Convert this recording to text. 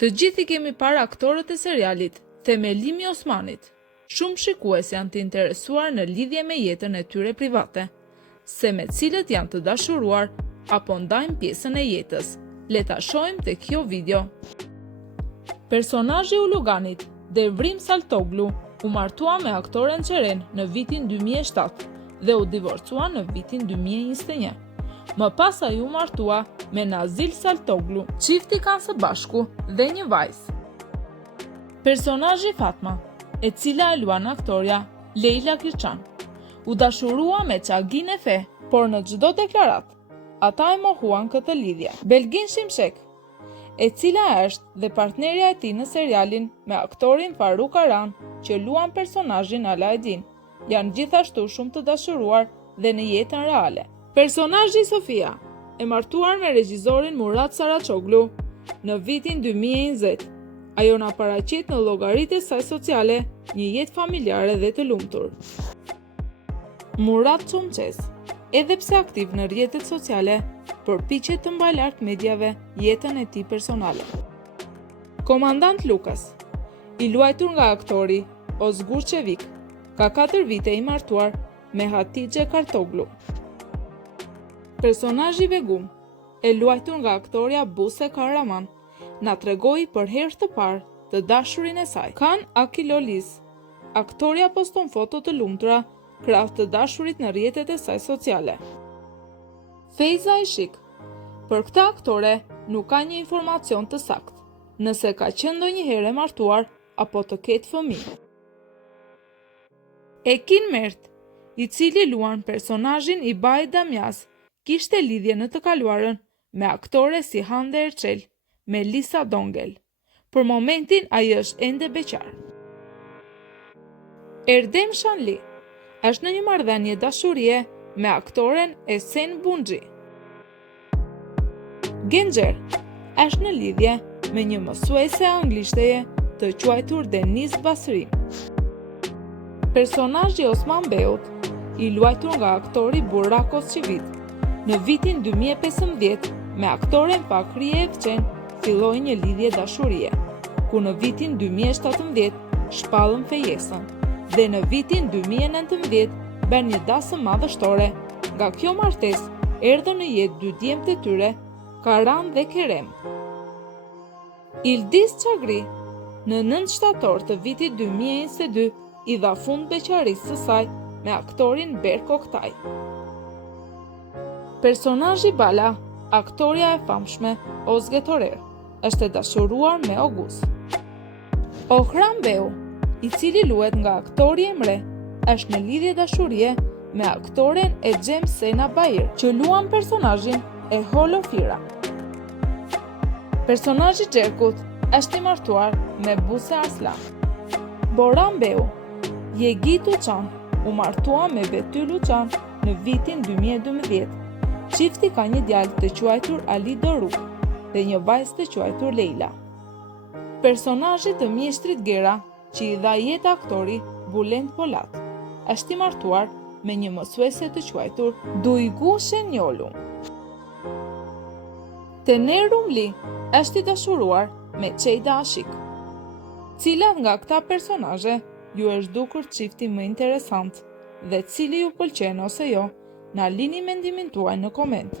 Të gjithi kemi parë aktorët e serialit Themelimi Osmanit. Shumë shikues janë të interesuar në lidhje me jetën e tyre private, se me cilët janë të dashuruar apo ndajnë pjesën e jetës. Le ta shohim te kjo video. Personazhi i Uluganit, Devrim Saltoglu, u martua me aktoren Qeren në vitin 2007 dhe u divorcua në vitin 2021. Më pas ai u martua me Nazil Saltoglu. Çifti kanë së bashku dhe një vajzë. Personazhi Fatma, e cila e luan aktoria Leila Kirçan, u dashurua me Çagin Efe, por në çdo deklarat, ata e mohuan këtë lidhje. Belgin Shimshek, e cila është dhe partnerja e tij në serialin me aktorin Faruk Aran, që luan personazhin Alaedin, janë gjithashtu shumë të dashuruar dhe në jetën reale. Personazhi Sofia, e martuar me regjisorin Murat Saraçoglu në vitin 2020. Ajo na paraqit në llogaritë e saj sociale një jetë familjare dhe të lumtur. Murat Çumçes, edhe pse aktiv në rrjetet sociale, përpiqet të mbajë lart mediave jetën e tij personale. Komandant Lukas, i luajtur nga aktori Ozgur Çevik, ka 4 vite i martuar me Hatice Kartoglu. Personazhi Begum, e luajtur nga aktoria Buse Kahraman, na tregoi për herë të parë të dashurin e saj. Kan Akilolis, aktoria poston foto të lumtura krah të dashurit në rrjetet e saj sociale. Feiza Ishik, për këtë aktore nuk ka një informacion të saktë, nëse ka qenë ndonjëherë e martuar apo të ketë fëmijë. Ekin Mert, i cili luan personazhin i Baj Damjas, kishte lidhje në të kaluarën me aktore si Hande Erçel, Melisa Dongel. Për momentin ai është ende beqar. Erdem Shanli është në një marrëdhënie dashurie me aktoren Esen Bunxhi. Genxher është në lidhje me një mësuese anglishteje të quajtur Deniz Basrin. Personazhi Osman Beut, i luajtur nga aktori Burak Özçivit, në vitin 2015 me aktoren Fakriye Evçen filloi një lidhje dashurie, ku në vitin 2017 shpallën fejesën dhe në vitin 2019 bën një dasëm madhështore. Nga kjo martesë erdhën në jetë 2 djemtë të tyre, Karan dhe Kerem. Ildis Çagri, në 9 shtator të vitit 2022 i dha fund beqarisë së saj me aktorin Berk Oktay. Personazhi Bala, aktoria e famshme Ozge Torer, është e dashuruar me August. Ohram Beu, i cili luhet nga aktori Emre, është në lidhje dashurie me aktoren Exhem Sena Bahir, që luan personazhin e Holo Fira. Personazhi Xherkut është i martuar me Buse Arslan. Boran Beu, Yegi Tuçan, u martua me Betyl Uçan në vitin 2012. Çifti ka një djalë të quajtur Ali Doruk dhe një vajzë të quajtur Leila. Personazhi të mjeshtrit Gera, që i dha jetë aktori Bulent Polat, është i martuar me një mësuese të quajtur Dujgu Shenjolu. Tener Rumli është i dashuruar me Çejda Ashik. Cilat nga këta personazhe ju është dukur çifti më interesant dhe cili ju pëlqen ose jo, na lini mendimin tuaj në koment.